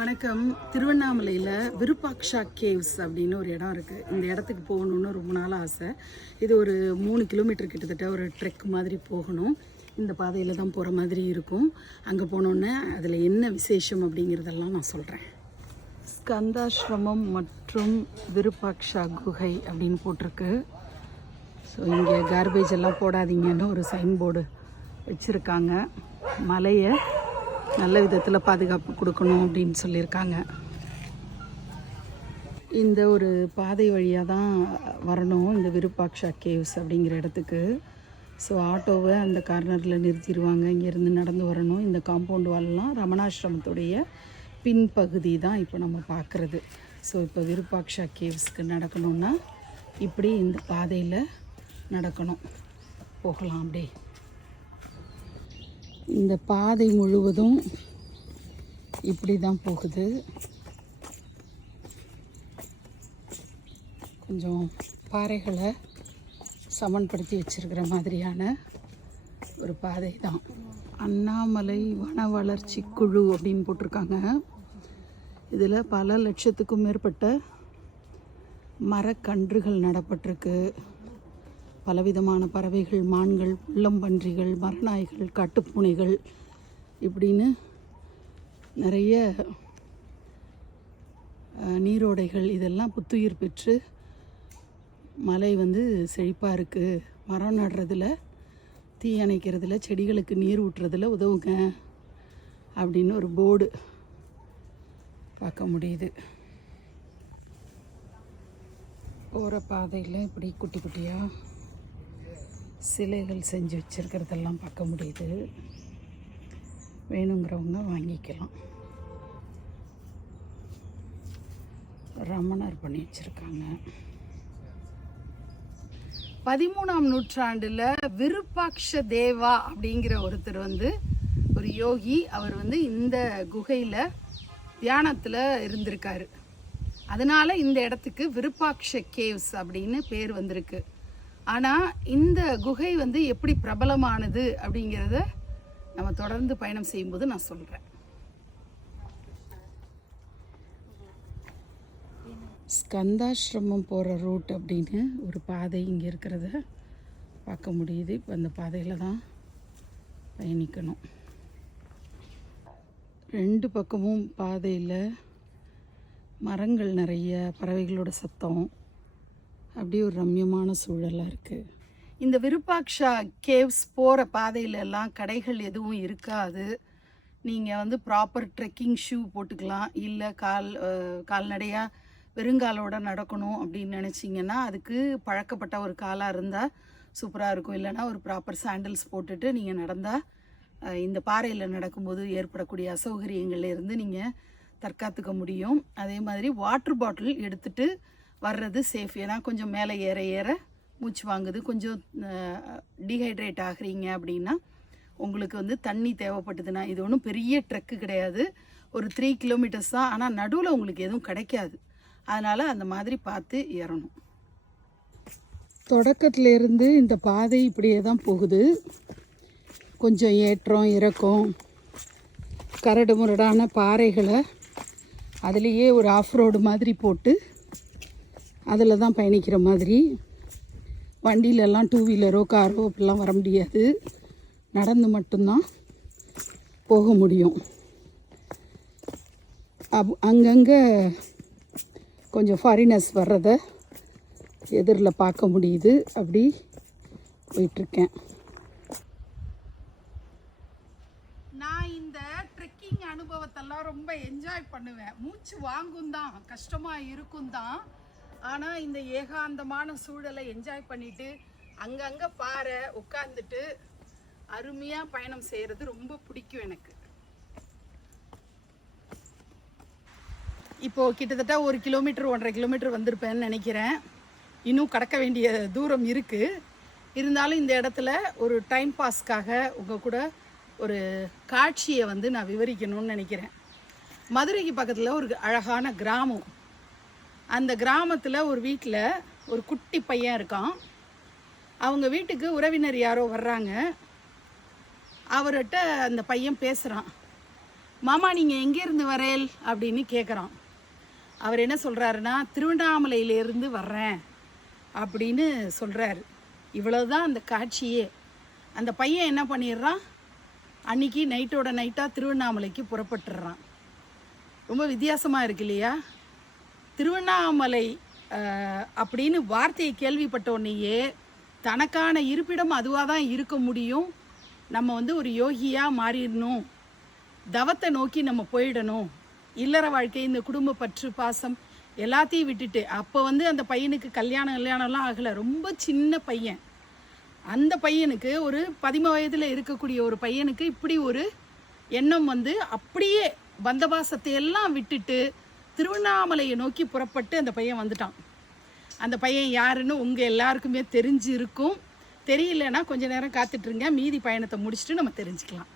வணக்கம். திருவண்ணாமலையில் விருப்பாக்ஷா கேவ்ஸ் அப்படின்னு ஒரு இடம் இருக்குது இந்த இடத்துக்கு போகணுன்னு ரொம்ப நாள் ஆசை. இது ஒரு மூணு கிலோமீட்டர் கிட்டத்தட்ட ஒரு ட்ரெக் மாதிரி போகணும். இந்த பாதையில் தான் போகிற மாதிரி இருக்கும். அங்கே போனோன்னே அதில் என்ன விசேஷம் அப்படிங்கிறதெல்லாம் நான் சொல்கிறேன் ஸ்கந்தாஸ்ரமம் மற்றும் விருப்பாக்ஷா குகை அப்படின்னு போட்டிருக்கு. ஸோ இங்கே கார்பேஜ் எல்லாம் போடாதீங்கன்னு ஒரு சைன் போர்டு வச்சுருக்காங்க. மலையை நல்ல விதத்தில் பாதுகாப்பு கொடுக்கணும் அப்படின்னு சொல்லியிருக்காங்க. இந்த ஒரு பாதை வழியாக தான் வரணும் இந்த விருப்பாக்ஷா கேவ்ஸ் அப்படிங்கிற இடத்துக்கு. ஸோ ஆட்டோவை அந்த கார்னரில் நிறுத்திடுவாங்க. இங்கேருந்து நடந்து வரணும். இந்த காம்பவுண்ட் வால்லாம் ரமணாசிரமத்துடைய பின்பகுதி தான் இப்போ நம்ம பார்க்குறது. ஸோ இப்போ விருப்பாக்ஷா கேவ்ஸ்க்கு நடக்கணும்னா இப்படி இந்த பாதையில் நடக்கணும். போகலாம் அப்படியே. இந்த பாதை முழுவதும் இப்படி தான் போகுது. கொஞ்சம் பாறைகளை சமன்படுத்தி வச்சிருக்கிற மாதிரியான ஒரு பாதை தான் அண்ணாமலை வன வளர்ச்சி குழு அப்படின்னு போட்டிருக்காங்க. இதில் பல லட்சத்துக்கும் மேற்பட்ட மரக்கன்றுகள் நடப்பட்டிருக்கு. பலவிதமான பறவைகள் மான்கள் உள்ளம்பன்றிகள் மரநாய்கள் காட்டுப்பூனைகள் இப்படின்னு நிறைய நீரோடைகள் இதெல்லாம் புத்துயிர் பெற்று மலை வந்து செழிப்பாக இருக்குது மரம் நடுறதுல தீ அணைக்கிறதுல செடிகளுக்கு நீர் ஊட்டுறதுல உதவுங்க அப்படின்னு ஒரு போர்டு பார்க்க முடியுது. போகிற பாதையில் இப்படி குட்டி குட்டியாக சிலைகள் செஞ்சு வச்சுருக்கிறதெல்லாம் பார்க்க முடியுது. வேணுங்கிறவங்க வாங்கிக்கலாம். ரமணர் பண்ணி வச்சுருக்காங்க. பதிமூணாம் நூற்றாண்டில் விருப்பாக்ஷ தேவா அப்படிங்கிற ஒருத்தர் வந்து ஒரு யோகி அவர் வந்து இந்த குகையில் தியானத்தில் இருந்திருக்காரு. அதனால இந்த இடத்துக்கு விருப்பாக்ஷ கேவ்ஸ் அப்படின்னு பேர் வந்திருக்கு. ஆனால் இந்த குகை வந்து எப்படி பிரபலமானது அப்படிங்கிறத நம்ம தொடர்ந்து பயணம் செய்யும்போது நான் சொல்கிறேன் ஸ்கந்தாசிரமம் போகிற ரூட் அப்படின்னு ஒரு பாதை இங்கே இருக்கிறத பார்க்க முடியுது. இப்போ அந்த பாதையில் தான் பயணிக்கணும். ரெண்டு பக்கமும் பாதையில் மரங்கள் நிறைய பறவைகளோட சத்தம் அப்படியே ஒரு ரம்யமான சூழலாக இருக்குது இந்த விருப்பாக்ஷா கேவ்ஸ் போகிற பாதையிலெல்லாம் கடைகள் எதுவும் இருக்காது. நீங்கள் வந்து ப்ராப்பர் ட்ரெக்கிங் ஷூ போட்டுக்கலாம். இல்லை கால் கால்நடையாக வெறுங்காலோட நடக்கணும் அப்படின்னு நினச்சிங்கன்னா அதுக்கு பழக்கப்பட்ட ஒரு காலாக இருந்தால் சூப்பராக இருக்கும். இல்லைன்னா ஒரு ப்ராப்பர் சாண்டில்ஸ் போட்டுட்டு நீங்கள் நடந்தால் இந்த பாறையில் நடக்கும்போது ஏற்படக்கூடிய அசௌகரியங்கள்லேருந்து நீங்கள் தற்காத்துக்க முடியும். அதே மாதிரி வாட்டர் பாட்டில் எடுத்துட்டு வர்றது சேஃப் ஏன்னா கொஞ்சம் மேலே ஏற ஏற மூச்சு வாங்குது. கொஞ்சம் டீஹைட்ரேட் ஆகுறீங்க அப்படின்னா உங்களுக்கு வந்து தண்ணி தேவைப்பட்டதுன்னா இது ஒன்றும் பெரிய ட்ரெக்கு கிடையாது. ஒரு த்ரீ கிலோமீட்டர்ஸ் தான். ஆனால் நடுவில் உங்களுக்கு எதுவும் கிடைக்காது. அதனால் அந்த மாதிரி பார்த்து ஏறணும். தொடக்கத்துலேருந்து இந்த பாதை இப்படியே தான் போகுது. கொஞ்சம் ஏற்றம் இறக்கம் கரடு முரடான பாறைகளை அதுலேயே ஒரு ஆஃப் ரோடு மாதிரி போட்டு அதில் தான் பயணிக்கிற மாதிரி. வண்டியிலலாம் டூ வீலரோ காரோ அப்படிலாம் வர முடியாது. நடந்து மட்டும்தான் போக முடியும். அப் அங்கங்கே கொஞ்சம் ஃபாரினர்ஸ் வர்றதை எதிரில் பார்க்க முடியுது. அப்படி போயிட்டுருக்கேன். நான் இந்த ட்ரெக்கிங் அனுபவத்தெல்லாம் ரொம்ப என்ஜாய் பண்ணுவேன். மூச்சு வாங்கும் தான் கஷ்டமாக இருக்கும் தான் ஆனால் இந்த ஏகாந்தமான சூழலை என்ஜாய் பண்ணிட்டு அங்கங்கே பாறை உட்காந்துட்டு அருமையாக பயணம் செய்கிறது ரொம்ப பிடிக்கும் எனக்கு. இப்போது கிட்டத்தட்ட ஒரு கிலோமீட்டர் ஒன்றரை கிலோமீட்டர் வந்திருப்பேன்னு நினைக்கிறேன். இன்னும் கடக்க வேண்டிய தூரம் இருக்குது இருந்தாலும் இந்த இடத்துல ஒரு டைம் பாஸ்க்காக உங்கள் கூட ஒரு காட்சியை வந்து நான் விவரிக்கணும்னு நினைக்கிறேன். மதுரைக்கு பக்கத்தில் ஒரு அழகான கிராமம். அந்த கிராமத்தில் ஒரு வீட்டில் ஒரு குட்டி பையன் இருக்கான். அவங்க வீட்டுக்கு உறவினர் யாரோ வர்றாங்க. அவர்கிட்ட அந்த பையன் பேசுகிறான் மாமா நீங்கள் எங்கேருந்து வரேல்? அப்படின்னு கேட்குறான் அவர் என்ன சொல்கிறாருன்னா திருவண்ணாமலையிலேருந்து வர்றேன். அப்படின்னு சொல்கிறாரு இவ்வளோதான் அந்த காட்சியே. அந்த பையன் என்ன பண்ணிடுறான்? அன்னைக்கு நைட்டோட நைட்டாக திருவண்ணாமலைக்கு புறப்பட்டுடுறான் ரொம்ப வித்தியாசமாக இருக்கு இல்லையா? திருவண்ணாமலை அப்படின்னு வார்த்தையை கேள்விப்பட்ட உடனேயே தனக்கான இருப்பிடம் அதுவாக தான் இருக்க முடியும். நம்ம வந்து ஒரு யோகியாக மாறிடணும். தவத்தை நோக்கி நம்ம போயிடணும். இல்லற வாழ்க்கை இந்த குடும்ப பற்று பாசம் எல்லாத்தையும் விட்டுட்டு அப்போ வந்து அந்த பையனுக்கு கல்யாணம் கல்யாணம்லாம் ஆகலை. ரொம்ப சின்ன பையன். அந்த பையனுக்கு ஒரு பதிம வயதில் இருக்கக்கூடிய ஒரு பையனுக்கு இப்படி ஒரு எண்ணம் வந்து அப்படியே பந்தபாசத்தை எல்லாம் விட்டுட்டு திருவண்ணாமலையை நோக்கி புறப்பட்டு அந்த பையன் வந்துட்டான். அந்த பையன் யாருன்னு உங்கள் எல்லாருக்குமே தெரிஞ்சு இருக்கும் தெரியலன்னா கொஞ்ச நேரம் காத்துட்ருங்க. மீதி பயணத்தை முடிச்சுட்டு நம்ம தெரிஞ்சுக்கலாம்.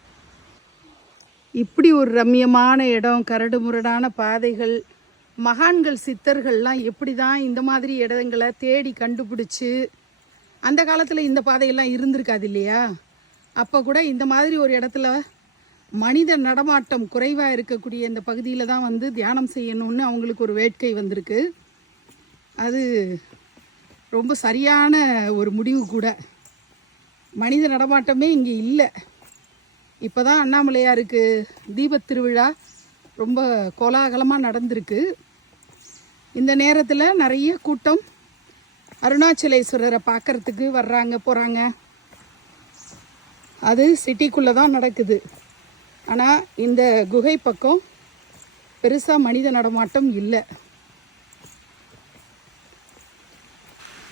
இப்படி ஒரு ரம்யமான இடம் கரடு முரடான பாதைகள் மகான்கள் சித்தர்கள்லாம் எப்படி தான் இந்த மாதிரி இடங்களை தேடி கண்டுபிடிச்சி அந்த காலத்தில் இந்த பாதையெல்லாம் இருந்திருக்காது இல்லையா? அப்போ கூட இந்த மாதிரி ஒரு இடத்துல மனித நடமாட்டம் குறைவாக இருக்கக்கூடிய இந்த பகுதியில் தான் வந்து தியானம் செய்யணும்னு அவங்களுக்கு ஒரு வேட்கை வந்திருக்கு. அது ரொம்ப சரியான ஒரு முடிவு கூட. மனித நடமாட்டமே இங்கே இல்லை. இப்போ தான் அண்ணாமலையாருக்கு தீபத் திருவிழா ரொம்ப கோலாகலமாக நடந்திருக்கு. இந்த நேரத்தில் நிறைய கூட்டம் அருணாச்சலேஸ்வரரை பார்க்குறதுக்கு வர்றாங்க போகிறாங்க அது சிட்டிக்குள்ளே தான் நடக்குது. ஆனால் இந்த குகை பக்கம் பெருசாக மனித நடமாட்டம் இல்லை.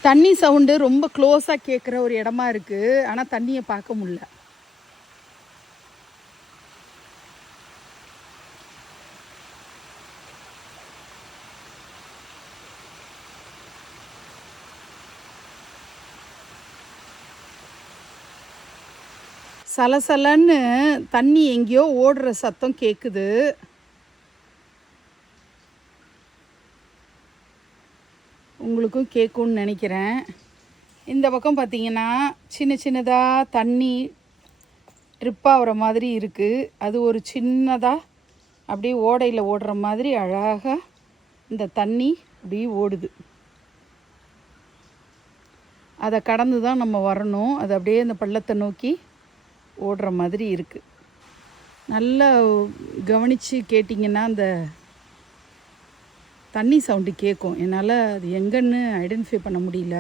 தண்ணி சவுண்டு ரொம்ப க்ளோஸாக கேட்குற ஒரு இடமா இருக்குது ஆனால் தண்ணியை பார்க்க முடில சலசலன்னு தண்ணி எங்கேயோ ஓடுற சத்தம் கேட்குது உங்களுக்கும் கேட்கும்னு நினைக்கிறேன். இந்த பக்கம் பார்த்தீங்கன்னா சின்ன சின்னதாக தண்ணி ட்ரிப் ஆகிற மாதிரி இருக்குது அது ஒரு சின்னதாக அப்படியே ஓடையில் ஓடுற மாதிரி அழகாக இந்த தண்ணி அப்படியே ஓடுது. அதை கடந்து தான் நம்ம வரணும். அது அப்படியே அந்த பள்ளத்தை நோக்கி ஓடுற மாதிரி இருக்குது நல்லா கவனித்து கேட்டிங்கன்னா அந்த தண்ணி சவுண்டு கேட்கும் என்னால் அது எங்கன்னு ஐடென்டிஃபை பண்ண முடியல.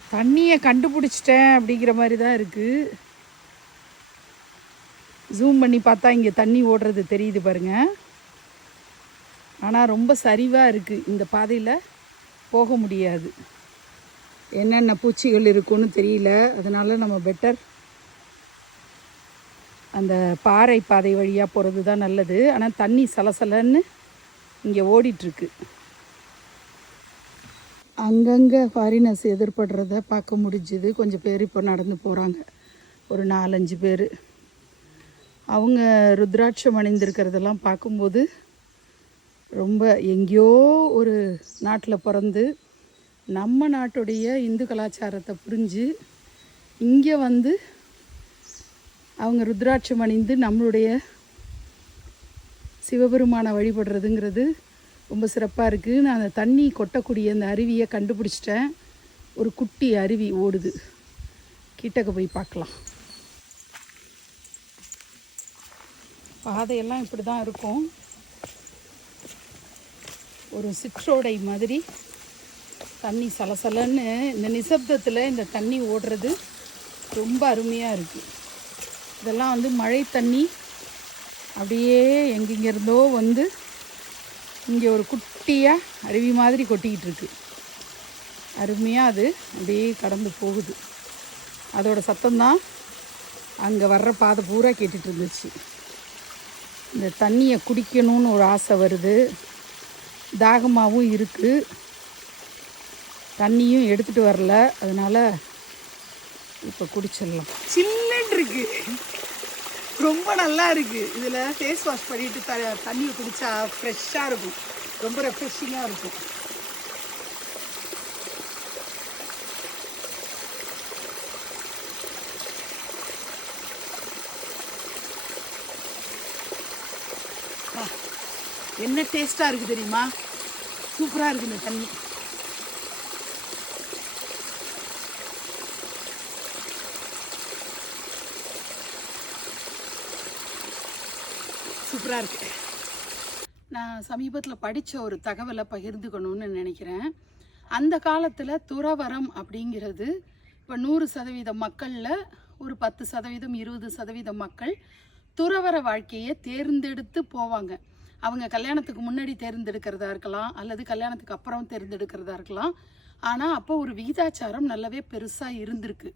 தண்ணியை கண்டுபிடிச்சிட்டேன் அப்படிங்கிற மாதிரி தான் இருக்குது ஜூம் பண்ணி பார்த்தா இங்கே தண்ணி ஓடுறது தெரியுது பாருங்க. ஆனால் ரொம்ப சரிவாக இருக்குது இந்த பாதையில் போக முடியாது. என்னென்ன பூச்சிகள் இருக்குன்னு தெரியல. அதனால் நம்ம பெட்டர் அந்த பாறை பாதை வழியாக போகிறது தான் நல்லது. ஆனால் தண்ணி சலசலன்னு இங்கே ஓடிட்டுருக்கு. அங்கங்கே ஃபாரினர்ஸ் எதிர்படுறத பார்க்க முடிஞ்சுது. கொஞ்சம் பேர் இப்போ நடந்து போகிறாங்க ஒரு நாலஞ்சு பேர். அவங்க ருத்ராட்சம் அணிந்திருக்கிறதெல்லாம் பார்க்கும்போது ரொம்ப எங்கேயோ ஒரு நாட்டில் பிறந்து நம்ம நாட்டுடைய இந்து கலாச்சாரத்தை புரிஞ்சு இங்கே வந்து அவங்க ருத்ராட்சம் அணிந்து நம்மளுடைய சிவபெருமானை வழிபடுறதுங்கிறது ரொம்ப சிறப்பாக இருக்குது நான் அந்த தண்ணி கொட்டக்கூடிய அந்த அருவியை கண்டுபிடிச்சிட்டேன். ஒரு குட்டி அருவி ஓடுது. கிட்டக்க போய் பார்க்கலாம். பாதையெல்லாம் இப்படி தான் இருக்கும். ஒரு சிற்றோடை மாதிரி தண்ணி சலசலன்னு இந்த நிசப்தத்தில் இந்த தண்ணி ஓடுறது ரொம்ப அருமையாக இருக்குது இதெல்லாம் வந்து மழை தண்ணி. அப்படியே எங்கெங்கிருந்தோ வந்து இங்கே ஒரு குட்டியாக அருவி மாதிரி கொட்டிக்கிட்டு இருக்கு. அருமையாக அது அப்படியே கடந்து போகுது. அதோடய சத்தம்தான் அங்கே வர்ற பாதை பூரா கேட்டுட்டு இருந்துச்சு. இந்த தண்ணியை குடிக்கணும்னு ஒரு ஆசை வருது. தாகமாகவும் இருக்குது தண்ணியும் எடுத்துகிட்டு வரல. அதனால் இப்போ குடிச்சிடலாம். சில்லுன்னு இருக்கு. ரொம்ப நல்லா இருக்குது இதில் ஃபேஸ் வாஷ் பண்ணிட்டு த தண்ணியை குடித்தா ஃப்ரெஷ்ஷாக இருக்கும். ரொம்ப ரெஃப்ரெஷிங்காக இருக்கும். என்ன டேஸ்ட்டாக இருக்குது தெரியுமா? சூப்பராக இருக்குது இந்த தண்ணி. சூப்பராக இருக்கு. நான் சமீபத்தில் படித்த ஒரு தகவலை பகிர்ந்துக்கணும்னு நினைக்கிறேன். அந்த காலத்தில் துறவரம் அப்படிங்கிறது இப்போ நூறு சதவீத மக்களில் ஒரு பத்து சதவீதம் இருபது சதவீதம் மக்கள் துறவர வாழ்க்கையை தேர்ந்தெடுத்து போவாங்க. அவங்க கல்யாணத்துக்கு முன்னாடி தேர்ந்தெடுக்கிறதா இருக்கலாம் அல்லது கல்யாணத்துக்கு அப்புறம் தேர்ந்தெடுக்கிறதா இருக்கலாம். ஆனால் அப்போ ஒரு விகிதாச்சாரம் நல்லாவே பெருசாக இருந்திருக்கு.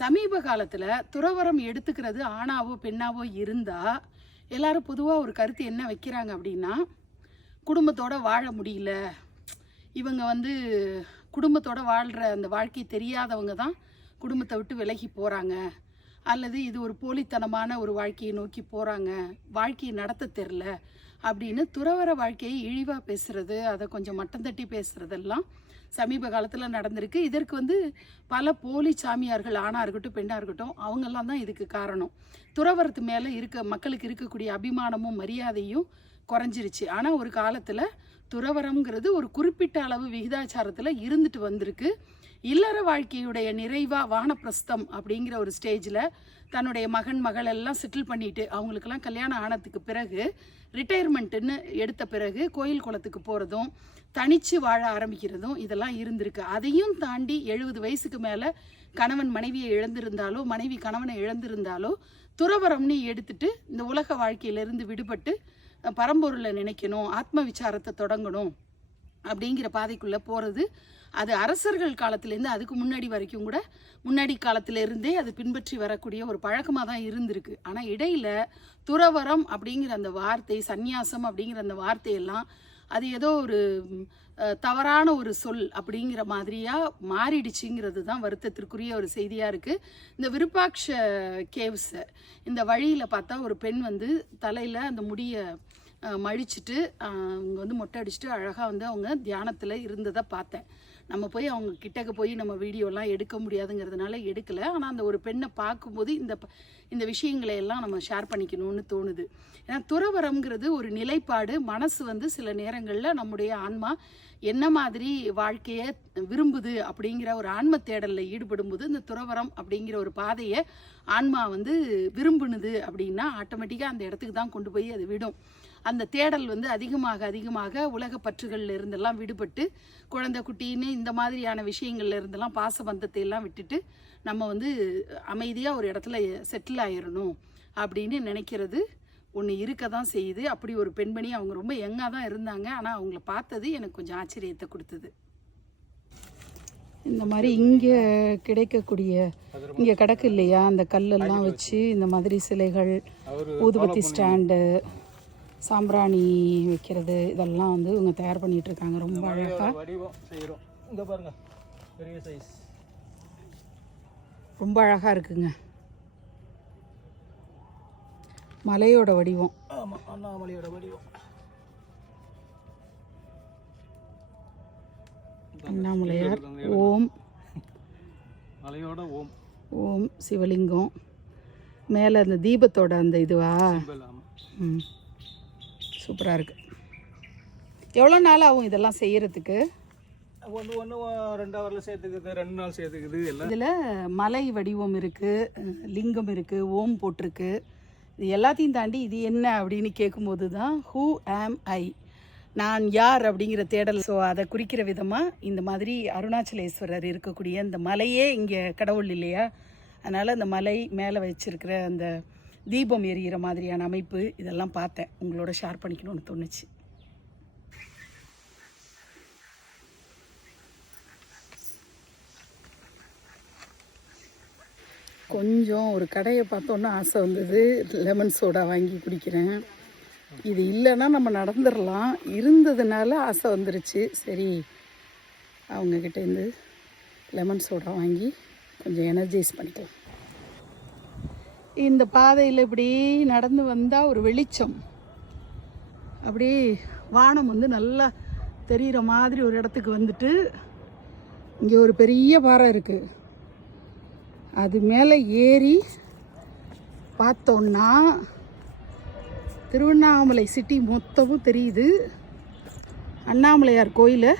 சமீப காலத்தில் துறவரம் எடுத்துக்கிறது ஆணாவோ பெண்ணாவோ இருந்தால் எல்லாரும் பொதுவாக ஒரு கருத்து என்ன வைக்கிறாங்க அப்படின்னா குடும்பத்தோடு வாழ முடியல. இவங்க வந்து குடும்பத்தோட வாழ்கிற அந்த வாழ்க்கை தெரியாதவங்க தான் குடும்பத்தை விட்டு விலகி போகிறாங்க அல்லது இது ஒரு போலித்தனமான ஒரு வாழ்க்கையை நோக்கி போகிறாங்க வாழ்க்கையை நடத்த தெரில அப்படின்னு துறவர வாழ்க்கையை இழிவாக பேசுகிறது அதை கொஞ்சம் மட்டம் தட்டி பேசுகிறதெல்லாம் சமீப காலத்தில் நடந்திருக்கு. இதற்கு வந்து பல போலி சாமியார்கள் ஆணாக இருக்கட்டும் பெண்ணாக இருக்கட்டும் அவங்கெல்லாம் தான் இதுக்கு காரணம். துறவரத்து மேலே இருக்க மக்களுக்கு இருக்கக்கூடிய அபிமானமும் மரியாதையும் குறைஞ்சிருச்சு. ஆனால் ஒரு காலத்தில் துறவரம்ங்கிறது ஒரு குறிப்பிட்ட அளவு விகிதாச்சாரத்தில் இருந்துட்டு வந்திருக்கு. இல்லற வாழ்க்கையுடைய நிறைவா வானப்பிரஸ்தம் அப்படிங்கிற ஒரு ஸ்டேஜில் தன்னுடைய மகன் மகள் எல்லாம் செட்டில் பண்ணிட்டு அவங்களுக்கெல்லாம் கல்யாணம் ஆனதுக்கு பிறகு ரிட்டையர்மெண்ட்டுன்னு எடுத்த பிறகு கோயில் குளத்துக்கு போகிறதும் தனிச்சு வாழ ஆரம்பிக்கிறதும் இதெல்லாம் இருந்திருக்கு. அதையும் தாண்டி எழுபது வயசுக்கு மேலே கணவன் மனைவியை இழந்திருந்தாலோ மனைவி கணவனை இழந்திருந்தாலோ துறவரம்னு எடுத்துட்டு இந்த உலக வாழ்க்கையிலிருந்து விடுபட்டு பரம்பொருளை நினைக்கணும் ஆத்ம விசாரத்தை தொடங்கணும் அப்படிங்கிற பாதைக்குள்ளே போகிறது அது அரசர்கள் காலத்துலேருந்து அதுக்கு முன்னாடி வரைக்கும் கூட முன்னாடி காலத்திலேருந்தே அது பின்பற்றி வரக்கூடிய ஒரு பழக்கமாக தான் இருந்திருக்கு. ஆனால் இடையில துறவரம் அப்படிங்கிற அந்த வார்த்தை சந்நியாசம் அப்படிங்கிற அந்த வார்த்தையெல்லாம் அது ஏதோ ஒரு தவறான ஒரு சொல் அப்படிங்கிற மாதிரியாக மாறிடுச்சுங்கிறது தான் வருத்தத்திற்குரிய ஒரு செய்தியாக இருக்குது இந்த விருப்பாட்ச கேவ்ஸை இந்த வழியில் பார்த்தா ஒரு பெண் வந்து தலையில் அந்த முடியை மழிச்சிட்டு அவங்க வந்து மொட்டை அடிச்சுட்டு அழகாக வந்து அவங்க தியானத்தில் இருந்ததை பார்த்தேன். நம்ம போய் அவங்க கிட்டக்க போய் நம்ம வீடியோலாம் எடுக்க முடியாதுங்கிறதுனால எடுக்கலை. ஆனால் அந்த ஒரு பெண்ணை பார்க்கும்போது இந்த ப- இந்த விஷயங்களை எல்லாம் நம்ம ஷேர் பண்ணிக்கணும்னு தோணுது. ஏன்னா துறவரம்ங்கிறது ஒரு நிலைப்பாடு. மனசு வந்து சில நேரங்களில் நம்முடைய ஆன்மா என்ன மாதிரி வாழ்க்கையை விரும்புது அப்படிங்கிற ஒரு ஆன்ம தேடலில் ஈடுபடும்போது இந்த துறவரம் அப்படிங்கிற ஒரு பாதையை ஆன்மா வந்து விரும்புனுது அப்படின்னா ஆட்டோமேட்டிக்காக அந்த இடத்துக்கு தான் கொண்டு போய் அது விடும். அந்த தேடல் வந்து அதிகமாக அதிகமாக உலக பற்றுகள்ல இருந்தெல்லாம் விடுபட்டு குழந்தை குட்டின்னு இந்த மாதிரியான விஷயங்கள்ல இருந்தெல்லாம் பாச பந்தத்தை எல்லாம் விட்டுட்டு நம்ம வந்து அமைதியாக ஒரு இடத்துல செட்டில் ஆயிடணும் அப்படின்னு நினைக்கிறது ஒன்று இருக்க தான் செய்யுது. அப்படி ஒரு பெண்மணி அவங்க ரொம்ப யங்காக தான் இருந்தாங்க. ஆனால் அவங்கள பார்த்தது எனக்கு கொஞ்சம் ஆச்சரியத்தை கொடுத்தது. இந்த மாதிரி இங்கே கிடைக்கக்கூடிய இங்கே கிடக்கு இல்லையா? அந்த கல்லெல்லாம் வச்சு இந்த மாதிரி சிலைகள் ஊதுபத்தி ஸ்டாண்டு சாம்பிராணி வைக்கிறது இதெல்லாம் வந்து இவங்க தயார் பண்ணிட்டு இருக்காங்க ரொம்ப அழகாக வடிவம் செய்கிறோம் இங்க பாருங்க. பெரிய சைஸ் ரொம்ப அழகாக இருக்குங்க. மலையோட வடிவம். ஆமா அண்ணாமலையோட வடிவம். அண்ணாமலையார் ஓம். மலையோட ஓம். ஓம் சிவலிங்கம். மேலே அந்த தீபத்தோட அந்த இதுவா? ம். சூப்பராக இருக்கு. எவ்வளோ நாள் ஆகும் இதெல்லாம் செய்யறதுக்கு? ஒன்று ஒன்று ரெண்டு ஹவரில் சேர்த்துக்குது ரெண்டு நாள் சேர்த்துக்குது எல்லாம். இதில் மலை வடிவம் இருக்குது லிங்கம் இருக்குது ஓம் போட்டிருக்கு. இது எல்லாத்தையும் தாண்டி இது என்ன அப்படின்னு கேட்கும்போது தான் ஹூ ஆம் ஐ நான் யார் அப்படிங்கிற தேடல். ஸோ அதை குறிக்கிற விதமாக இந்த மாதிரி அருணாச்சலேஸ்வரர் இருக்கக்கூடிய இந்த மலையே இங்கே கடவுள் இல்லையா? அதனால் அந்த மலை மேலே வச்சிருக்கிற அந்த தீபம் எரியிற மாதிரியான அமைப்பு இதெல்லாம் பார்த்தேன். உங்களோட ஷேர் பண்ணிக்கணும்னு தோணுச்சு. கொஞ்சம் ஒரு கடையை பார்த்தோன்னா ஆசை வந்தது. லெமன் சோடா வாங்கி குடிக்கிறேன். இது இல்லைன்னா நம்ம நடந்துடலாம் இருந்ததுனால ஆசை வந்துருச்சு. சரி அவங்கக்கிட்டேருந்து லெமன் சோடா வாங்கி கொஞ்சம் எனர்ஜைஸ் பண்ணிக்கலாம். இந்த பாதையில் இப்படி நடந்து வந்தால் ஒரு வெளிச்சம். அப்படி வானம் வந்து நல்லா தெரிகிற மாதிரி ஒரு இடத்துக்கு வந்துட்டு இங்கே ஒரு பெரிய பாறை இருக்குது அது மேலே ஏறி பார்த்தோன்னா திருவண்ணாமலை சிட்டி மொத்தமும் தெரியுது. அண்ணாமலையார் கோயிலை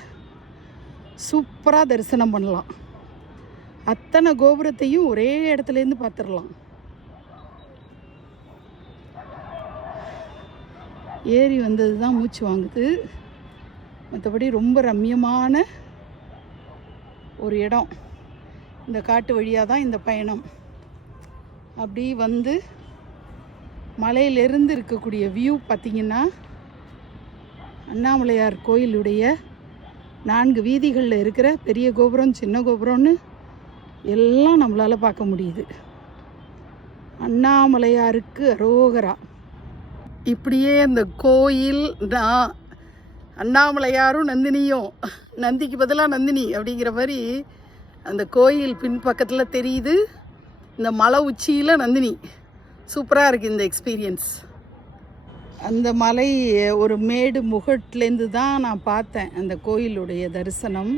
சூப்பராக தரிசனம் பண்ணலாம். அத்தனை கோபுரத்தையும் ஒரே இடத்துலேருந்து பார்த்துடலாம். ஏறி வந்தது தான் மூச்சு வாங்குது. மற்றபடி ரொம்ப ரம்மியமான ஒரு இடம். இந்த காட்டு வழியாக தான் இந்த பயணம். அப்படி வந்து மலையிலிருந்து இருக்கக்கூடிய வியூ பார்த்திங்கன்னா அண்ணாமலையார் கோயிலுடைய நான்கு வீதிகளில் இருக்கிற பெரிய கோபுரம் சின்ன கோபுரம்னு எல்லாம் நம்மளால் பார்க்க முடியுது. அண்ணாமலையாருக்கு அரோகரா. இப்படியே அந்த கோயில் நான் அண்ணாமலையாரும் நந்தினியும் நந்திக்கு பதிலாக நந்தினி அப்படிங்கிற மாதிரி அந்த கோயில் பின்பக்கத்தில் தெரியுது. இந்த மலை உச்சியில் நந்தினி. சூப்பராக இருக்குது இந்த எக்ஸ்பீரியன்ஸ் அந்த மலை ஒரு மேடு முகட்லேருந்து தான் நான் பார்த்தேன் அந்த கோயிலுடைய தரிசனம்.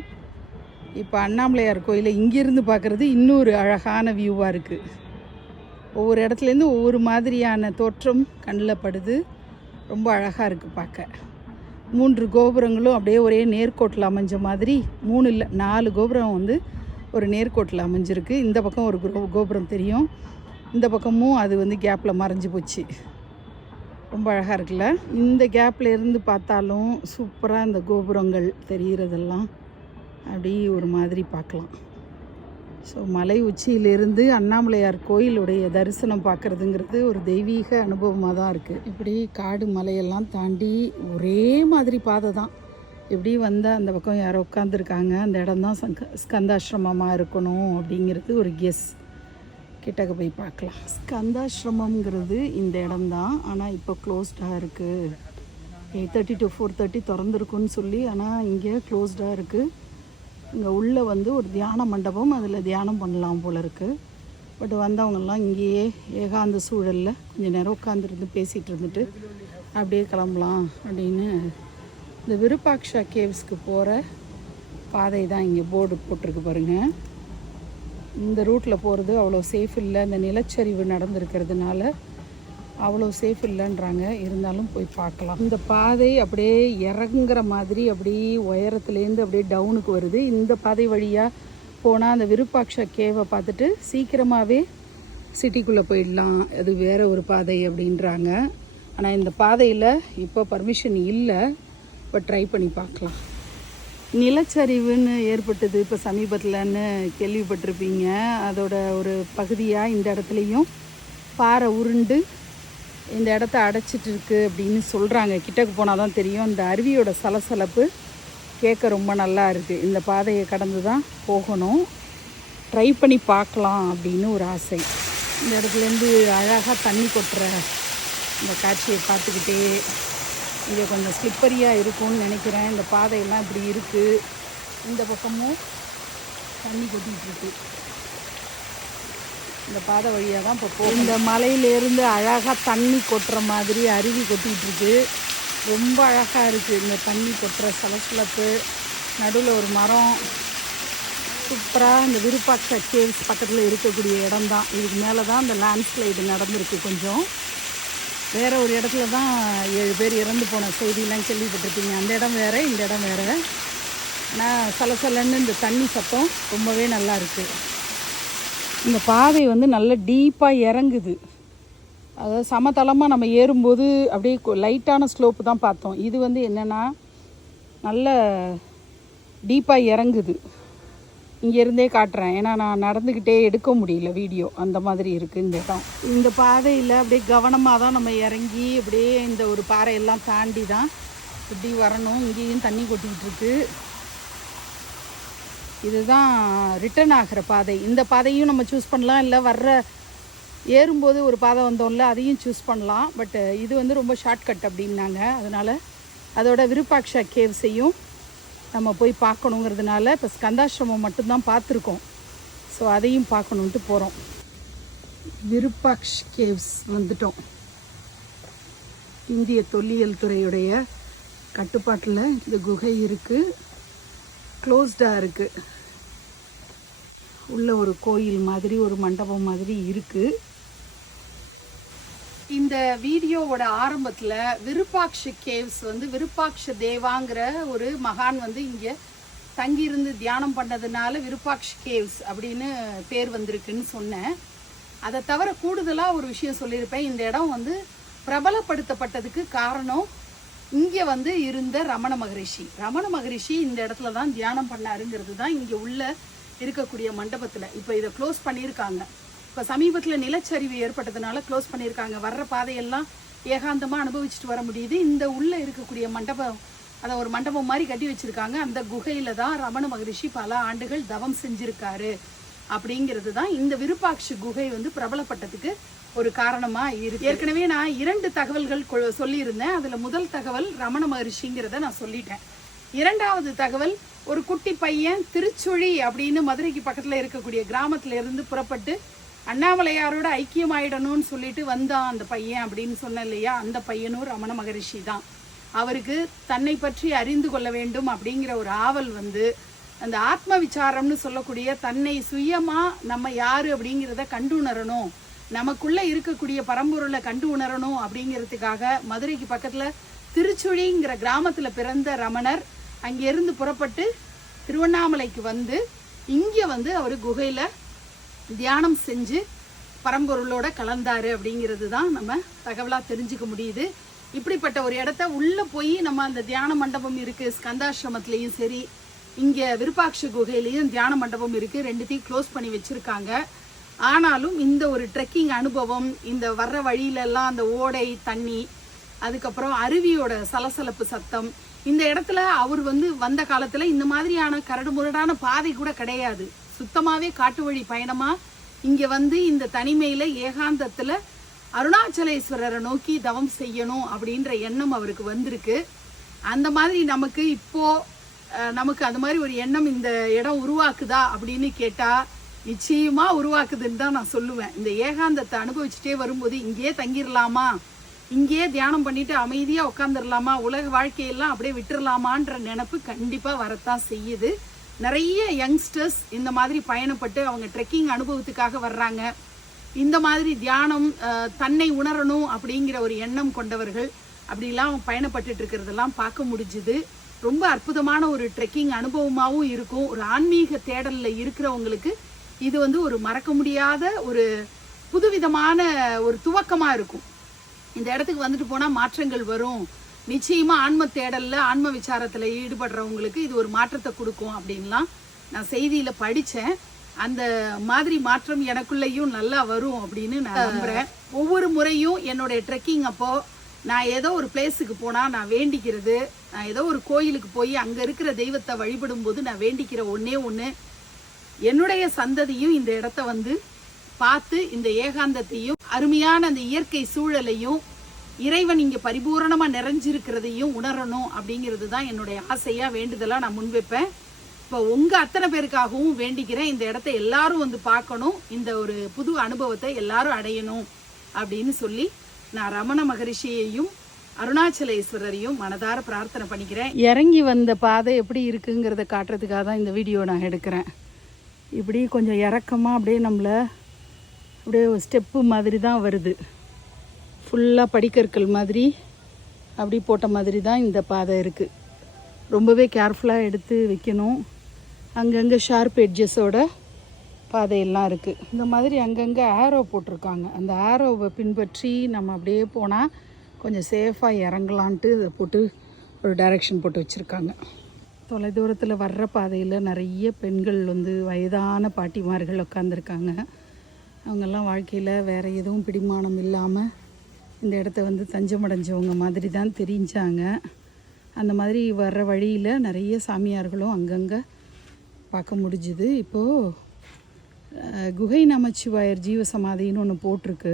இப்போ அண்ணாமலையார் கோயிலை இங்கிருந்து பார்க்குறது இன்னொரு அழகான வியூவாக இருக்குது ஒவ்வொரு இடத்துலேருந்து ஒவ்வொரு மாதிரியான தோற்றம் கண்ணில் படுது. ரொம்ப அழகாக இருக்குது பார்க்க. மூன்று கோபுரங்களும் அப்படியே ஒரே நேர்கோட்டில் அமைஞ்ச மாதிரி மூணு இல்லை நாலு கோபுரம் வந்து ஒரு நேர்கோட்டில் அமைஞ்சிருக்கு. இந்த பக்கம் ஒரு கோ- கோபுரம் தெரியும். இந்த பக்கமும் அது வந்து கேப்பில் மறைஞ்சு போச்சு. ரொம்ப அழகாக இருக்குல்ல? இந்த கேப்பில் இருந்து பார்த்தாலும் சூப்பராக இந்த கோபுரங்கள் தெரிகிறதெல்லாம் அப்படி ஒரு மாதிரி பார்க்கலாம். ஸோ மலை உச்சியிலிருந்து அண்ணாமலையார் கோயிலுடைய தரிசனம் பார்க்குறதுங்கிறது ஒரு தெய்வீக அனுபவமாக தான் இருக்குது இப்படி காடு மலையெல்லாம் தாண்டி ஒரே மாதிரி பாதை தான். இப்படி வந்தால் அந்த பக்கம் யாரோ உட்காந்துருக்காங்க அந்த இடம் தான் சங்க ஸ்கந்தாசிரமமாக இருக்கணும் அப்படிங்கிறது ஒரு கெஸ் கிட்டக்க போய் பார்க்கலாம். ஸ்கந்தாசிரமங்கிறது இந்த இடம்தான் ஆனால் இப்போ க்ளோஸ்டாக இருக்குது eight thirty to four thirty திறந்துருக்குன்னு சொல்லி ஆனால் இங்கே க்ளோஸ்டாக இருக்குது இங்கே உள்ளே வந்து ஒரு தியான மண்டபம் அதில் தியானம் பண்ணலாம் போல இருக்குது பட் வந்தவங்கெல்லாம் இங்கேயே ஏகாந்த சூழலில் கொஞ்சம் நேரம் உட்காந்துருந்து பேசிகிட்டு இருந்துட்டு அப்படியே கிளம்பலாம் அப்படின்னு இந்த விருப்பாக்ஷா கேவ்ஸ்க்கு போகிற பாதை தான் இங்கே போர்டு போட்டிருக்கு பாருங்கள் இந்த ரூட்டில் போகிறது அவ்வளோ சேஃப் இல்லை. இந்த நிலச்சரிவு நடந்திருக்கிறதுனால அவ்வளோ சேஃப் இல்லைன்றாங்க. இருந்தாலும் போய் பார்க்கலாம். இந்த பாதை அப்படியே இறங்குற மாதிரி அப்படியே உயரத்துலேருந்து அப்படியே டவுனுக்கு வருது. இந்த பாதை வழியாக போனால் அந்த விருப்பாட்ச கேவை பார்த்துட்டு சீக்கிரமாகவே சிட்டிக்குள்ளே போயிடலாம். அது வேற ஒரு பாதை அப்படின்றாங்க. ஆனால் இந்த பாதையில் இப்போ பர்மிஷன் இல்லை. இப்போ ட்ரை பண்ணி பார்க்கலாம். நிலச்சரிவுன்னு ஏற்பட்டது. இப்போ சமீபத்தில்னு கேள்விப்பட்டிருப்பீங்க. அதோட ஒரு பகுதியாக இந்த இடத்துலையும் பாறை உருண்டு இந்த இடத்த அடைச்சிட்டு இருக்கு அப்படின்னு சொல்கிறாங்க கிட்டக்கு போனால் தான் தெரியும். இந்த அருவியோட சலசலப்பு கேட்க ரொம்ப நல்லா இருக்குது இந்த பாதையை கடந்து தான் போகணும். ட்ரை பண்ணி பார்க்கலாம் அப்படின்னு ஒரு ஆசை. இந்த இடத்துலேருந்து அழகாக தண்ணி கொட்டுற இந்த காட்சியை பார்த்துக்கிட்டே இது கொஞ்சம் ஸ்லிப்பரியாக இருக்கும்னு நினைக்கிறேன். இந்த பாதையெல்லாம் இப்படி இருக்குது இந்த பக்கமும் தண்ணி கொட்டிகிட்டு இருக்குது இந்த பாதை வழியாக தான் இப்போ போகும் இந்த மலையிலேருந்து அழகாக தண்ணி கொட்டுற மாதிரி அருவி கொட்டிகிட்ருக்கு ரொம்ப அழகாக இருக்குது இந்த தண்ணி கொட்டுற சலசலப்பு. நடுவில் ஒரு மரம். சூப்பராக இந்த விருப்பாட்ச கேவ்ஸ் பக்கத்தில் இருக்கக்கூடிய இடம் தான் இதுக்கு மேலே தான் இந்த லேண்ட்ஸ்லைடு நடந்திருக்கு கொஞ்சம். வேறு ஒரு இடத்துல தான் ஏழு பேர் இறந்து போன செய்தியெல்லாம் கேள்விப்பட்டிருப்பீங்க. அந்த இடம் வேறு இந்த இடம் வேற. ஆனால் சலசலன்னு இந்த தண்ணி சத்தம் ரொம்பவே நல்லா இருக்குது இந்த பாதை வந்து நல்ல டீப்பாக இறங்குது. அதாவது சமதளமாக நம்ம ஏறும்போது அப்படியே லைட்டான ஸ்லோப்பு தான் பார்த்தோம். இது வந்து என்னென்னா நல்ல டீப்பாக இறங்குது. இங்கேருந்தே காட்டுறேன். ஏன்னா நான் நடந்துக்கிட்டே எடுக்க முடியல வீடியோ அந்த மாதிரி இருக்குது இந்த இடம். இந்த பாதையில் அப்படியே கவனமாக தான் நம்ம இறங்கி அப்படியே இந்த ஒரு பாறையெல்லாம் தாண்டி தான் இப்படி வரணும். இங்கேயும் தண்ணி கொட்டிக்கிட்டு இருக்குது இதுதான் ரிட்டர்ன் ஆகிற பாதை. இந்த பாதையும் நம்ம சூஸ் பண்ணலாம். இல்லை வர்ற ஏறும்போது ஒரு பாதை வந்தோம்ல அதையும் சூஸ் பண்ணலாம். பட்டு இது வந்து ரொம்ப ஷார்ட்கட் அப்படின்னாங்க. அதனால் அதோட விருப்பாக்ஷா கேவ்ஸையும் நம்ம போய் பார்க்கணுங்கிறதுனால இப்போ ஸ்கந்தாசிரமம் மட்டும்தான் பார்த்துருக்கோம். ஸோ அதையும் பார்க்கணுன்ட்டு போகிறோம் விருப்பாக்ஷ் கேவ்ஸ் வந்துட்டோம். இந்திய தொல்லியல் துறையுடைய கட்டுப்பாட்டில் இந்த குகை இருக்குது க்ளோஸ்டாக இருக்குது உள்ள ஒரு கோயில் மாதிரி ஒரு மண்டபம் மாதிரி இருக்குது இந்த வீடியோவோட ஆரம்பத்தில் விருப்பாக்ஷ கேவ்ஸ் வந்து விருப்பாக்ஷ தேவாங்கிற ஒரு மகான் வந்து இங்கே தங்கியிருந்து தியானம் பண்ணதுனால விருப்பாக்ஷ கேவ்ஸ் அப்படின்னு பேர் வந்திருக்குன்னு சொன்னேன். அதை தவிர கூடுதலாக ஒரு விஷயம் சொல்லியிருப்பேன். இந்த இடம் வந்து பிரபலப்படுத்தப்பட்டதுக்கு காரணம் இங்கே வந்து இருந்த ரமண மகரிஷி. ரமண மகரிஷி இந்த இடத்துல தான் தியானம் பண்ணாருங்கிறது தான் இங்கே உள்ள இருக்கக்கூடிய மண்டபத்தில். இப்போ இதை க்ளோஸ் பண்ணியிருக்காங்க. இப்போ சமீபத்தில் நிலச்சரிவு ஏற்பட்டதுனால க்ளோஸ் பண்ணியிருக்காங்க. வர்ற பாதையெல்லாம் ஏகாந்தமாக அனுபவிச்சுட்டு வர முடியுது. இந்த உள்ளே இருக்கக்கூடிய மண்டபம் அதை ஒரு மண்டபம் மாதிரி கட்டி வச்சிருக்காங்க. அந்த குகையில் தான் ரமண மகரிஷி பல ஆண்டுகள் தவம் செஞ்சுருக்காரு. அப்படிங்கிறது தான் இந்த விருப்பாட்சி குகை வந்து பிரபலப்பட்டதுக்கு ஒரு காரணமா இருக்கு. ஏற்கனவே நான் இரண்டு தகவல்கள் கொ- சொல்லியிருந்தேன். அதுல முதல் தகவல் ரமண மகரிஷிங்கிறத நான் சொல்லிட்டேன். இரண்டாவது தகவல் ஒரு குட்டி பையன் திருச்சுழி அப்படின்னு மதுரைக்கு பக்கத்துல இருக்கக்கூடிய கிராமத்துல இருந்து புறப்பட்டு அண்ணாமலையாரோட ஐக்கியமாயிடணும்னு சொல்லிட்டு வந்தான் அந்த பையன் அப்படின்னு சொன்னேன் இல்லையா? அந்த பையனும் ரமண மகரிஷி தான். அவருக்கு தன்னை பற்றி அறிந்து கொள்ள வேண்டும் அப்படிங்கிற ஒரு ஆவல் வந்து அந்த ஆத்ம விசாரம்னு சொல்லக்கூடிய தன்னை சுயமா நம்ம யாரு அப்படிங்கிறத கண்டு உணரணும் நமக்குள்ள இருக்கக்கூடிய பரம்பொருளை கண்டு உணரணும் அப்படிங்கிறதுக்காக மதுரைக்கு பக்கத்துல திருச்சுழிங்கிற கிராமத்துல பிறந்த ரமணர் அங்கிருந்து புறப்பட்டு திருவண்ணாமலைக்கு வந்து இங்கே வந்து அவர் குகையில் தியானம் செஞ்சு பரம்பொருளோட கலந்தாரு அப்படிங்கிறது தான் நம்ம தகவலாக தெரிஞ்சுக்க முடியுது. இப்படிப்பட்ட ஒரு இடத்த உள்ளே போய் நம்ம அந்த தியான மண்டபம் இருக்குது ஸ்கந்தாசிரமத்துலேயும் சரி இங்கே விருப்பாட்ச குகையிலையும் தியான மண்டபம் இருக்குது ரெண்டுத்தையும் க்ளோஸ் பண்ணி வச்சுருக்காங்க. ஆனாலும் இந்த ஒரு ட்ரெக்கிங் அனுபவம் இந்த வர்ற வழியிலெல்லாம் அந்த ஓடை தண்ணி அதுக்கப்புறம் அருவியோட சலசலப்பு சத்தம் இந்த இடத்துல அவர் வந்து வந்த காலத்தில் இந்த மாதிரியான கரடு முரடான பாதை கூட கிடையாது. சுத்தமாகவே காட்டு வழி பயணமாக இங்கே வந்து இந்த தனிமையில் ஏகாந்தத்தில் அருணாச்சலேஸ்வரரை நோக்கி தவம் செய்யணும் அப்படின்ற எண்ணம் அவருக்கு வந்திருக்கு. அந்த மாதிரி நமக்கு இப்போ நமக்கு அந்த மாதிரி ஒரு எண்ணம் இந்த இடம் உருவாக்குதா அப்படின்னு கேட்டா நிச்சயமா உருவாக்குதுன்னு தான் நான் சொல்லுவேன். இந்த ஏகாந்தத்தை அனுபவிச்சுட்டே வரும்போது இங்கேயே தங்கிடலாமா இங்கேயே தியானம் பண்ணிட்டு அமைதியா உட்காந்துடலாமா உலக வாழ்க்கையெல்லாம் அப்படியே விட்டுடலாமான்ற நினப்பு கண்டிப்பா வரத்தான் செய்யுது. நிறைய யங்ஸ்டர்ஸ் இந்த மாதிரி பயணப்பட்டு அவங்க ட்ரெக்கிங் அனுபவத்துக்காக வர்றாங்க. இந்த மாதிரி தியானம் தன்னை உணரணும் அப்படிங்கிற ஒரு எண்ணம் கொண்டவர்கள் அப்படிலாம் பயணப்பட்டுட்டு இருக்கிறதெல்லாம் பார்க்க முடிஞ்சுது. ரொம்ப அற்புதமான ஒரு ட்ரெக்கிங் அனுபவமாகவும் இருக்கும். ஒரு ஆன்மீக தேடல்ல இருக்கிறவங்களுக்கு இது வந்து ஒரு மறக்க முடியாத ஒரு புதுவிதமான ஒரு துவக்கமா இருக்கும். இந்த இடத்துக்கு வந்துட்டு போனா மாற்றங்கள் வரும். நிச்சயமா ஆன்ம தேடல்ல ஆன்ம விசாரத்துல ஈடுபடுறவங்களுக்கு இது ஒரு மாற்றத்தை கொடுக்கும் அப்படின்லாம் நான் செய்தியில படிச்சேன். அந்த மாதிரி மாற்றம் எனக்குள்ளேயும் நல்லா வரும் அப்படின்னு நான் நம்புறேன். ஒவ்வொரு முறையும் என்னுடைய ட்ரெக்கிங் அப்போ நான் ஏதோ ஒரு பிளேஸுக்கு போனால் நான் வேண்டிக்கிறது நான் ஏதோ ஒரு கோயிலுக்கு போய் அங்கே இருக்கிற தெய்வத்தை வழிபடும் போது நான் வேண்டிக்கிற ஒன்றே ஒன்று என்னுடைய சந்ததியும் இந்த இடத்த வந்து பார்த்து இந்த ஏகாந்தத்தையும் அருமையான அந்த இயற்கை சூழலையும் இறைவன் இங்கே பரிபூரணமாக நிறைஞ்சிருக்கிறதையும் உணரணும் அப்படிங்கிறது தான் என்னுடைய ஆசையாக வேண்டுதலாக நான் முன்வைப்பேன். இப்போ உங்கள் அத்தனை பேருக்காகவும் வேண்டிக்கிறேன். இந்த இடத்த எல்லாரும் வந்து பார்க்கணும். இந்த ஒரு புது அனுபவத்தை எல்லாரும் அடையணும் அப்படின்னு சொல்லி நான் ரமண மகரிஷியையும் அருணாச்சலேஸ்வரரையும் மனதார பிரார்த்தனை பண்ணிக்கிறேன். இறங்கி வந்த பாதை எப்படி இருக்குங்கிறத காட்டுறதுக்காக தான் இந்த வீடியோ நான் எடுக்கிறேன். இப்படி கொஞ்சம் இறக்கமாக அப்படியே நம்மளை அப்படியே ஒரு ஸ்டெப்பு மாதிரி தான் வருது. ஃபுல்லாக படிக்கற்கள் மாதிரி அப்படி போட்ட மாதிரி தான் இந்த பாதை இருக்குது ரொம்பவே கேர்ஃபுல்லாக எடுத்து வைக்கணும். அங்கங்கே ஷார்ப் எட்ஜஸோட பாதையெல்லாம் இருக்குது இந்த மாதிரி அங்கங்கே ஆரோ போட்டிருக்காங்க. அந்த ஆரோவை பின்பற்றி நம்ம அப்படியே போனால் கொஞ்சம் சேஃபாக இறங்கலான்ட்டு இதை போட்டு ஒரு டைரக்ஷன் போட்டு வச்சுருக்காங்க. தொலைதூரத்தில் வர்ற பாதையில் நிறைய பெண்கள் வந்து வயதான பாட்டிமார்கள் உட்காந்துருக்காங்க அவங்கெல்லாம் வாழ்க்கையில் வேறு எதுவும் பிடிமானம் இல்லாமல் இந்த இடத்த வந்து தஞ்சமடைஞ்சவங்க மாதிரி தான் தெரிஞ்சாங்க. அந்த மாதிரி வர்ற வழியில் நிறைய சாமியார்களும் அங்கங்கே பார்க்க முடிஞ்சுது. இப்போது குகை நமச்சிவாயர் ஜீவ சமாதின்னு ஒன்று போட்டிருக்கு.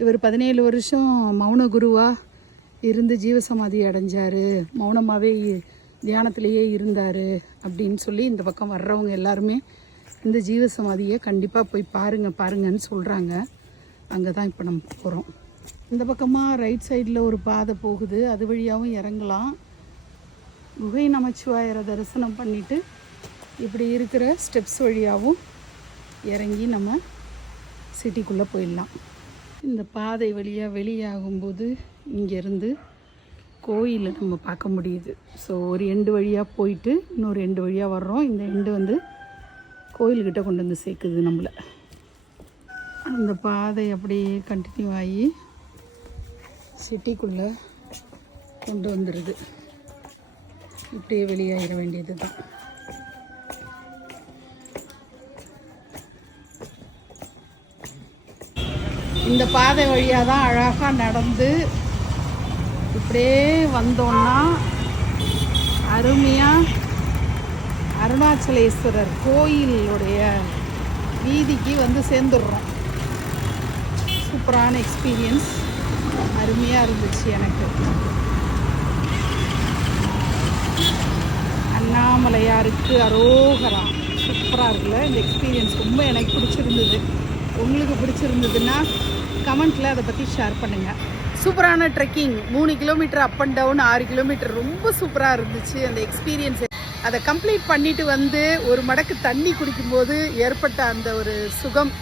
இவர் பதினேழு வருஷம் மௌன குருவாக இருந்து ஜீவசமாதி அடைஞ்சார். மௌனமாகவே தியானத்திலேயே இருந்தார் அப்படின்னு சொல்லி இந்த பக்கம் வர்றவங்க எல்லாருமே இந்த ஜீவசமாதியை கண்டிப்பாக போய் பாருங்கள் பாருங்கன்னு சொல்கிறாங்க அங்கே தான் இப்போ நம்ம போகிறோம் இந்த பக்கமாக ரைட் சைடில் ஒரு பாதை போகுது. அது வழியாகவும் இறங்கலாம். குகை நமச்சிவாயரை தரிசனம் பண்ணிவிட்டு இப்படி இருக்கிற ஸ்டெப்ஸ் வழியாகவும் இறங்கி நம்ம சிட்டிக்குள்ளே போயிடலாம். இந்த பாதை வழியாக வெளியாகும்போது இங்கேருந்து கோயிலை நம்ம பார்க்க முடியுது. ஸோ ஒரு எண்டு வழியாக போயிட்டு இன்னொரு எண்டு வழியாக வர்றோம். இந்த எண்டு வந்து கோயில்கிட்ட கொண்டு வந்து சேர்க்குது நம்மளை. அந்த பாதை அப்படியே கண்டினியூ ஆகி சிட்டிக்குள்ளே கொண்டு வந்துடுது இப்படியே வெளியாகிட வேண்டியது தான் இந்த பாதை வழியாக தான் அழகாக நடந்து இப்படியே வந்தோம்னா அருமையாக அருணாச்சலேஸ்வரர் கோயிலுடைய வீதிக்கு வந்து சேர்ந்துடுறோம். சூப்பரான எக்ஸ்பீரியன்ஸ் அருமையாக இருந்துச்சு எனக்கு. அண்ணாமலையாருக்கு அரோகரா. சூப்பராக இருக்குல்ல இந்த எக்ஸ்பீரியன்ஸ் ரொம்ப எனக்கு பிடிச்சிருந்தது. உங்களுக்கு பிடிச்சிருந்ததுன்னா கமெண்ட்டில் அதை பற்றி ஷேர் பண்ணுங்கள் சூப்பரான ட்ரெக்கிங் மூணு கிலோமீட்டர் அப் அண்ட் டவுன் ஆறு கிலோமீட்டர் ரொம்ப சூப்பராக இருந்துச்சு அந்த எக்ஸ்பீரியன்ஸ் அதை கம்ப்ளீட் பண்ணிட்டு வந்து ஒரு மடக்கு தண்ணி குடிக்கும்போது ஏற்பட்ட அந்த ஒரு சுகம்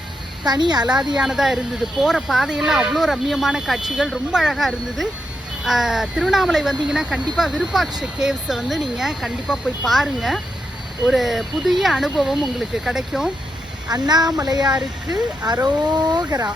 தனி அலாதியானதாக இருந்தது. போகிற பாதையெல்லாம் அவ்வளோ ரம்மியமான காட்சிகள். ரொம்ப அழகாக இருந்தது. திருவண்ணாமலை வந்தீங்கன்னா கண்டிப்பாக விருப்பாட்ச கேவ்ஸை வந்து நீங்கள் கண்டிப்பாக போய் பாருங்கள் ஒரு புதிய அனுபவம் உங்களுக்கு கிடைக்கும். அண்ணாமலையாருக்கு அரோகரா.